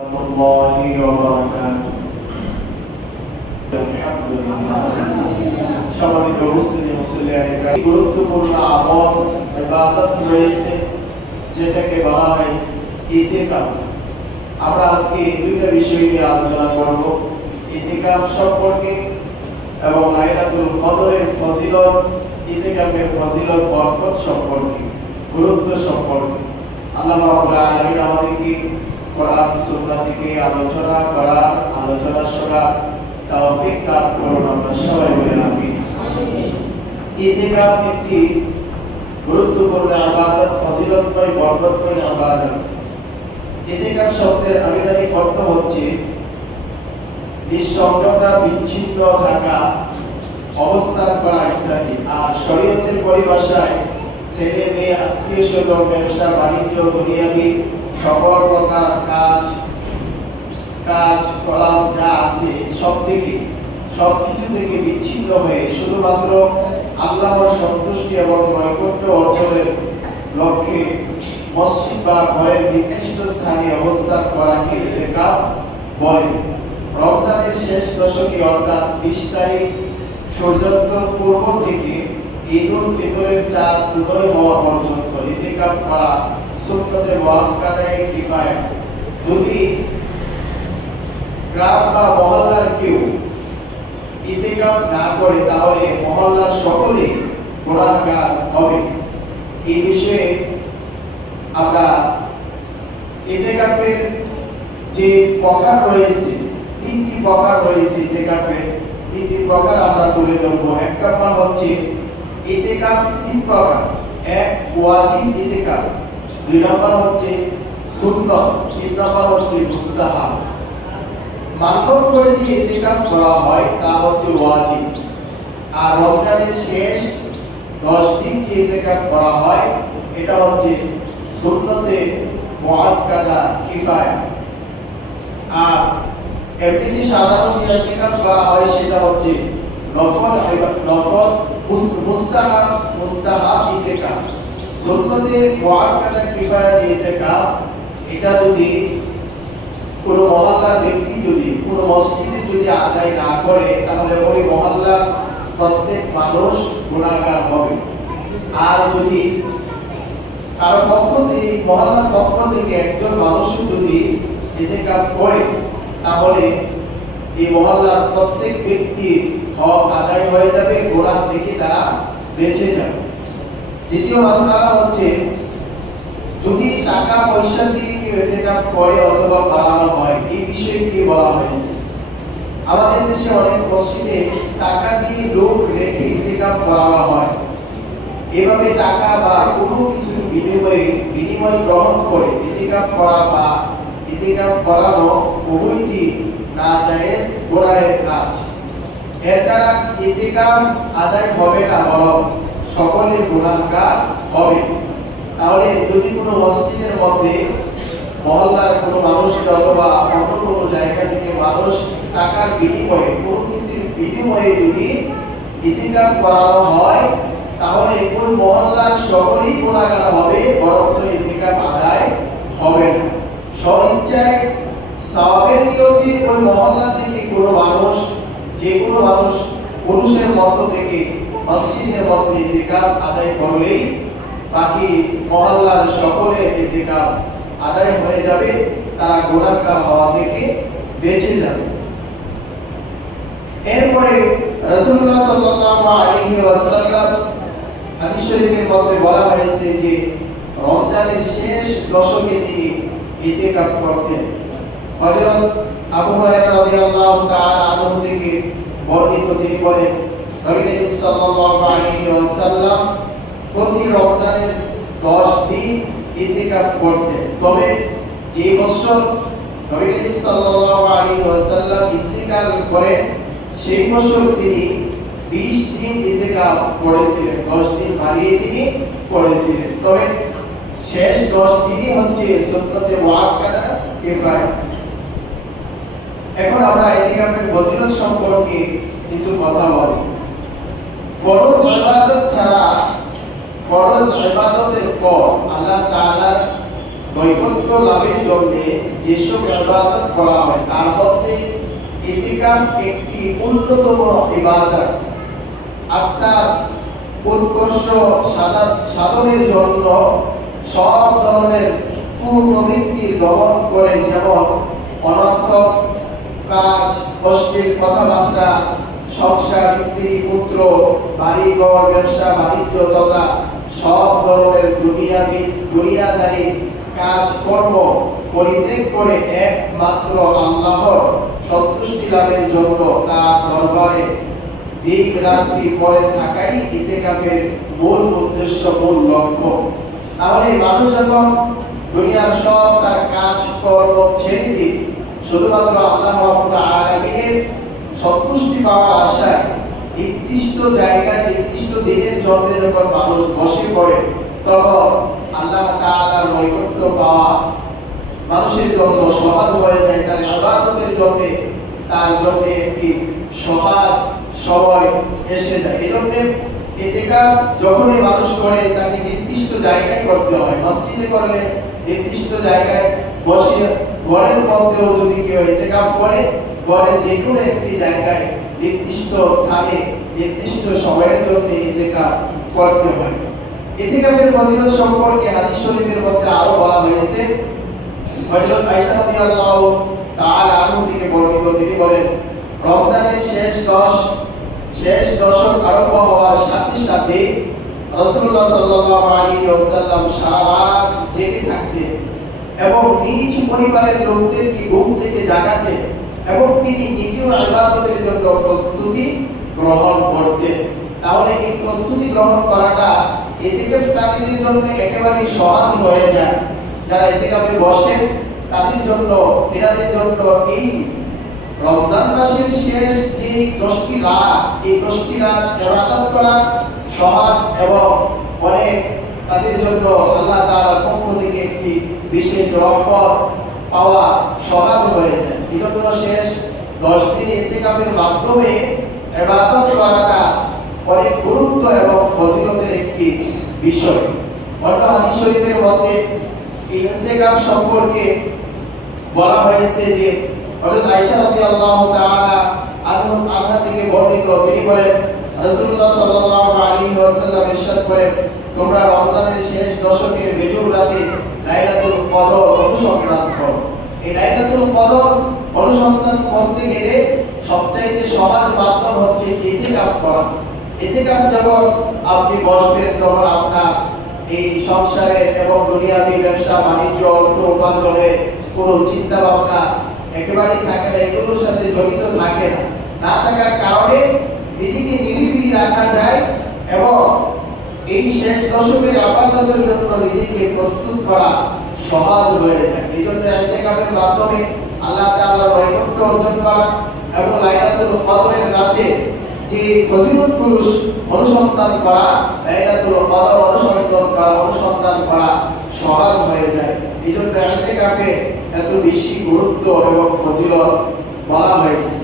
الله وبركاته الحمد لله সম্মানিত মুসলিম মুসলিয়ানে গুরুত্বপূর্ণ আমল ইবাদত রয়েছে যেটাকে বলা হয় ইতিকাফ। আমরা আজকে দুইটা বিষয় নিয়ে আলোচনা করব, ইতিকাফ সম্পর্কে এবং লাইলাতুল কদরের ফজিলত, ইতিকাফের ফজিলত বরকত সম্পর্কে, গুরুত্ব সম্পর্কে। আল্লাহ রাব্বুল আলামিন আমাদেরকে কোরআন সুন্নাহ থেকে আলোচনা করার, আলোচনা শোনার তৌফিক দান করুন। আমরা সবাই বলি আমিন। ইতিকাফ একটি গুরুত্বপূর্ণ ইবাদত, ফজিলতময় বরকতময় ইবাদত। ইতিকাফ শব্দের আবিধানিক অর্থ হচ্ছে নিঃসঙ্গতা, বিচ্ছিন্ন থাকা, অবস্থান করা ইত্যাদি। আর শরীয়তের পরিভাষায় ছেলে মেয়ে, আত্মীয় স্বজন, ব্যবসা বাণিজ্য, দুনিয়াবি সকল প্রকার কাজ করা যা আছে সবকিছু থেকে বিচ্ছিন্ন হয়ে শুধুমাত্র আল্লাহর সন্তুষ্টি এবং নৈকট্য অর্জনের লক্ষ্যে মসজিদ বা ঘরের নির্দিষ্ট স্থানে অবস্থান করাকে ইতিকাফ বলে। রমজানের শেষ দশকে অর্থাৎ 20 তারিখ সূর্যাস্তর পূর্ব থেকে ঈদুল ফিতরের চাঁদ উদয় হওয়া পর্যন্ত ইতিকাফ করা সুন্নতে মুআক্কাদায়ে কিফায়া। যদি গ্রাম বা মহল্লার কেউ ইতিকাফ না করে তাহলে মহল্লার সকলে গুনাহগার হবে। এই বিষয়ে আমরা ইতিকাফের যে প্রকার রয়েছে, তিনটি প্রকার রয়েছে ইতিকাফের, তিনটি প্রকার আমরা তুলে ধরব। এক নম্বর হচ্ছে ইতিকাফ তিন প্রকার। এক, ওয়াজিব ইতিকাফ। দুই নম্বর হচ্ছে সুন্নাত, তিন নম্বর হচ্ছে মুস্তাহাব। মানদণ্ড করে যে ইতিকাফ করা হয় তা হচ্ছে ওয়াজিব। আর রমজানের শেষ 10 দিন যে ইতিকাফ করা হয় এটা হচ্ছে সুন্নতে মুআক্কাদা কিফায়া। আর এমনি সাধারণ যে ইতিকাফ করা হয় সেটা হচ্ছে নফল মুস্তাহাব ইতিকাফ। সুন্নতে মুআক্কাদা কিফায়া যে ইতিকাফ, এটা যদি কোনো মহল্লার ব্যক্তি যদি কোনো মসজিদে যদি আদায় না করে তাহলে ওই মহল্লার প্রত্যেক মানুষ গুনাহগার হবে। আর যদি কারো পক্ষ থেকে, মহল্লার পক্ষ থেকে একজন মানুষ যদি ইতিকাফ করে তাহলে এই মহল্লার প্রত্যেক ব্যক্তির হক আদায় হয়ে যাবে, গুনাহ থেকে তারা বেঁচে যাবে। দ্বিতীয় মাসআলা হচ্ছে যদি টাকা পয়সা দিয়ে কেউ ইতিকাফ করে অথবা করানো হয়, এই বিষয়ে কি বলা হয়েছে? আমাদের দেশে অনেক মসজিদে টাকা দিয়ে লোক রেখে ইতিকাফ করানো হয়। এভাবে টাকা বা কোনো কিছু বিনিময় গ্রহণ করে ইতিকাফ করা বা ইতিকাফ করানো উভয়টি নাজায়েজ গুনাহের কাজ। এর দ্বারা ইতিকাফ আদায় হবে না, বরং সকলে গুনাহগার হবে। তাহলে যদি কোনো মসজিদের মধ্যে মহল্লার কোনো মানুষকে অথবা অন্য কোনো জায়গা থেকে মানুষ টাকার বিনিময়ে, কোনো কিছুর বিনিময়ে যদি ইতিকাফ করানো হয় তাহলে ওই মহল্লার সকলেই গুনাহগার হবে, বরং ইতিকাফ আদায় হবে না। স্বইচ্ছায় সওয়াবের নিয়তে ওই মহল্লা থেকে কোনো মানুষ, যে কোনো মানুষ পুরুষের মধ্য থেকে মসজিদের মধ্যে ইতিকাফ আদায় করলেই বাকি মহল্লার সকলের ইতিকাফ আদায় হয়ে যাবে, তারা গুনাহগার হওয়া থেকে বেঁচে যাবে। এরপরে রাসূলুল্লাহ সাল্লাল্লাহু আলাইহি ওয়াসাল্লাম হাদিস শরীফের মধ্যে বলা হয়েছে যে রমজানের শেষ দশকে তিনি ইতিকাফ করতেন। হযরত আবু হুরায়রা রাদিয়াল্লাহু তাআলা আনহু থেকে বর্ণিত, তিনি বলেন নবী করিম সাল্লাল্লাহু আলাইহি ওয়াসাল্লাম প্রতি রমজানের 10 দিন ইতিকাফ করতেন। তবে যে বছর নবী করিম সাল্লাল্লাহু আলাইহি ওয়াসাল্লাম ইন্তেকাল করেন সেই বছর তিনি 20 দিন ইতিকাফ করেছিলেন, 10 দিন বাড়িয়ে তিনি করেছিলেন। তবে শেষ 10 দিনই হচ্ছে সুন্নতে মুআক্কাদা কিফায়া। এখন আমরা ইতিকাফের ফজিলত সম্পর্কে কিছু কথা বলি। ফরজ ইবাদত ছাড়া, ফরজ ইবাদতের পর আল্লাহ তাআলার নৈকট্য লাভের জন্য যেসব ইবাদত করা হয় তার মধ্যে ইতিকাফ একটি অন্যতম ইবাদত। আপনার উৎকর্ষ সাধনের জন্য সব ধরনের কুপ্রবৃত্তির দমন করে, যেমন অনর্থক কাজ, অশ্লীল কথাবার্তা, সংসার, স্ত্রী, পুত্র, বাড়িঘর, ব্যবসা বাণিজ্য তথা সব ধরনের দুনিয়াদারি কাজকর্ম পরিত্যাগ করে একমাত্র আল্লাহর সন্তুষ্টি লাভের জন্য তার দরবারে দিন রাত্রি পড়ে থাকাই ইতিকাফের মূল উদ্দেশ্য, মূল লক্ষ্য। তাহলে মানুষ যখন দুনিয়ার সব তার কাজকর্ম ছেড়ে দিয়ে শুধুমাত্র আল্লাহ রাব্বুল আলামিনের সন্তুষ্টি পাওয়ার আশায় নির্দিষ্ট জায়গায় নির্দিষ্ট দিনের জন্য যখন মানুষ বসে পড়ে, তখন আল্লাহ তাআলার নৈকট্য পাওয়া মানুষের জন্য সহজ হয়ে যায়। তার ইবাদতের জন্য তার জন্য একটি সহজ সময় এসে যায়। এই জন্য ইতিকাফ যখনই মানুষ করে তাকে নির্দিষ্ট জায়গায় করতে হয়। মসজিদে করলে নির্দিষ্ট জায়গায় বসে, ঘরের মধ্যেও যদি কেউ ইতিকাফ করে ঘরের যে কোনো একটি জায়গায় নির্দিষ্ট স্থানে নির্দিষ্ট সময়ের জন্য ইতিকাফ করতে হয়। ইতিকাফের ফজিলত সম্পর্কে হাদিস শরীফের মধ্যে আরো বলা হয়েছে। হযরত আয়েশা রাদিয়াল্লাহু তাআলা আনহা থেকে বর্ণিত, তিনি বলেন, রমজানের শেষ দশক আরম্ভ হওয়ার সাথে সাথে রাসূলুল্লাহ সাল্লাল্লাহু আলাইহি ওয়াসাল্লাম সারা রাত জেগে থাকতেন এবং নিজ পরিবারের লোকদেরকে ঘুম থেকে জাগাতেন এবং তিনি নিজেও ইবাদতের জন্য প্রস্তুতি গ্রহণ করতেন। তাহলে এই প্রস্তুতি গ্রহণ করাটা ইতিকাফকারীদের জন্য একেবারে সহজ হয়ে যায়। যারা ইতিকাফে বসেন তাদের জন্য, এনাদের জন্য এই রমজান মাসের শেষ যে 10টি রাত, এই 10টি রাত ইবাদত করা সহজ এবং অনেক তাদের জন্য আল্লাহ তাআলার পক্ষ থেকে একটি বিশেষ রহমত পাওয়া সহজ হয়ে যায়। এই জন্য শেষ 10 দিন ইতিকাফের মাধ্যমে ইবাদত করাটা অনেক গুরুত্ব এবং ফজিলতের একটি বিষয়। অন্য হাদিস শরীফের মধ্যে এই ইতিকাফ সম্পর্কে বলা হয়েছে যে হযরত আয়েশা রাদিয়াল্লাহু তাআলা আনহা থেকে বর্ণিত, তিনি বলেন, রাসূলুল্লাহ সাল্লাল্লাহু আলাইহি ওয়াসাল্লাম ইরশাদ করেন, তোমরা রমজানের শেষ দশকের বেজুর রাতে লাইলাতুল কদর অনুসন্ধান করো। এই লাইলাতুল কদর অনুসন্ধান করতে গেলে সবচাইতে সহজ মাধ্যম হচ্ছে ইতিকাফ করা। ইতিকাফ যখন আপনি বসবেন তখন আপনার এই সংসারে এবং দুনিয়াবী ব্যবসা বাণিজ্য অর্থ উপার্জনের কোনো চিন্তা ভাবনা একেবারেই থাকে না, এগুলোর সাথে জড়িত থাকে না। না থাকার কারণে নিজেকে নিরিবিলি রাখা যায় এবং এই শেষ দশকের ইবাদতের জন্য নিজেকে প্রস্তুত করা সহজ হয়ে যায়। এই জন্য ইতিকাফের মাধ্যমে আল্লাহ তাআলার নৈকট্য অর্জন করা এবং লাইলাতুল কদরের রাতে যে ফজিলতগুলো অনুসন্ধান করা, লাইলাতুল কদর অনুসন্ধান করা সহজ হয়ে যায়। এই জন্য ইতিকাফে এত বেশি গুরুত্ব এবং ফজিলত বলা হয়েছে।